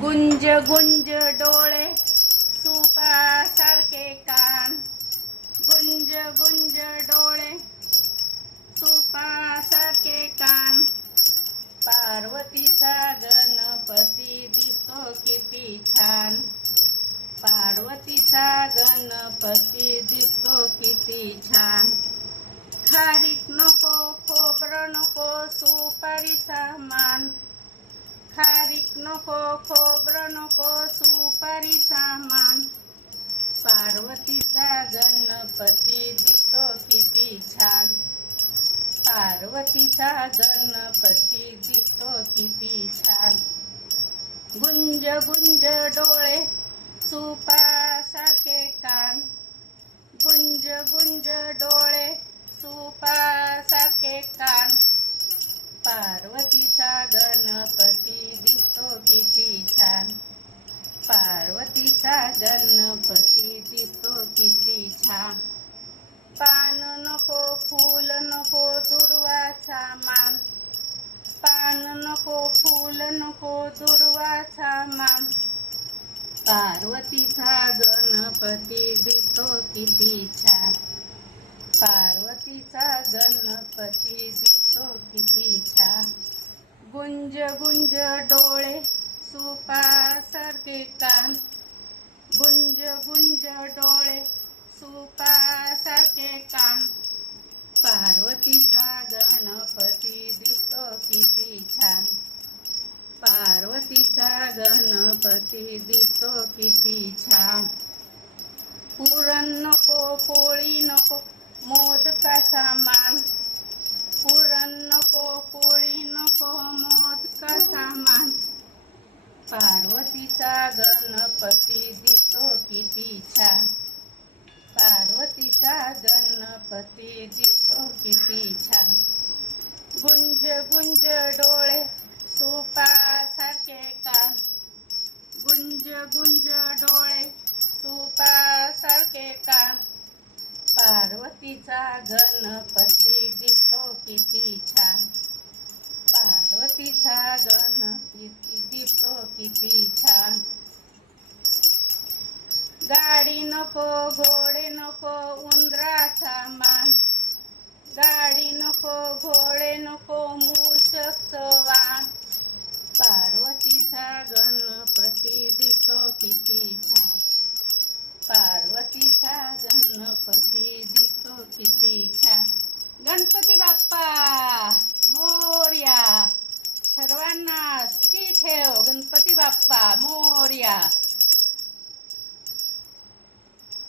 गुंज गुंज डोळे सुपासारखे कान, गुंज गुंज डोळे सुपासारखे कान, पार्वतीचा गणपती दिसतो किती छान, पार्वतीचा गणपती दिसतो किती छान. खारीक नको खोबरं नको सुपारीचा मान, खारीक नको खोबरं नको सुपारीचा मान, पार्वतीचा गणपती दिसतो किती छान, पार्वतीचा गणपती दिसतो किती छान. गुंज गुंज डोळे सुपासारखे कान, गुंज गुंज डोळे सुपासारखे कान, पार्वतीचा गणपती दिसतो किती छान, पार्वतीचा गणपती दिसतो किती छान. पान नको फूल नको दुर्वाचा मान, पान नको फूल नको दुर्वाचा मान, पार्वतीचा गणपती दिसतो किती छान, पार्वतीचा गणपती दिसतो किती छान. गुंज गुंज डोळे सुपासारखे कान, गुंज गुंज डोळे सुपासारखे कान, पार्वतीचा गणपती दिसतो किती छान, पार्वतीचा गणपती दिसतो किती छान. पुरण नको पोळी नको मोदकाचा मान, पुरण नको पोळी नको मोदकाचा मान, पार्वतीचा गणपती दिसतो किती छान, पार्वतीचा गणपती दिसतो किती छान. गुंज गुंज डोळे सुपासारखे कान, गुंज गुंज डोळे सुपासारखे कान, पार्वतीचा गणपती दिसतो किती छान, पार्वतीचा गणपती दिसतो किती छान. गाडी नको घोडे नको उंदराचा मान, गाडी नको घोडे नको मूषक वाहन,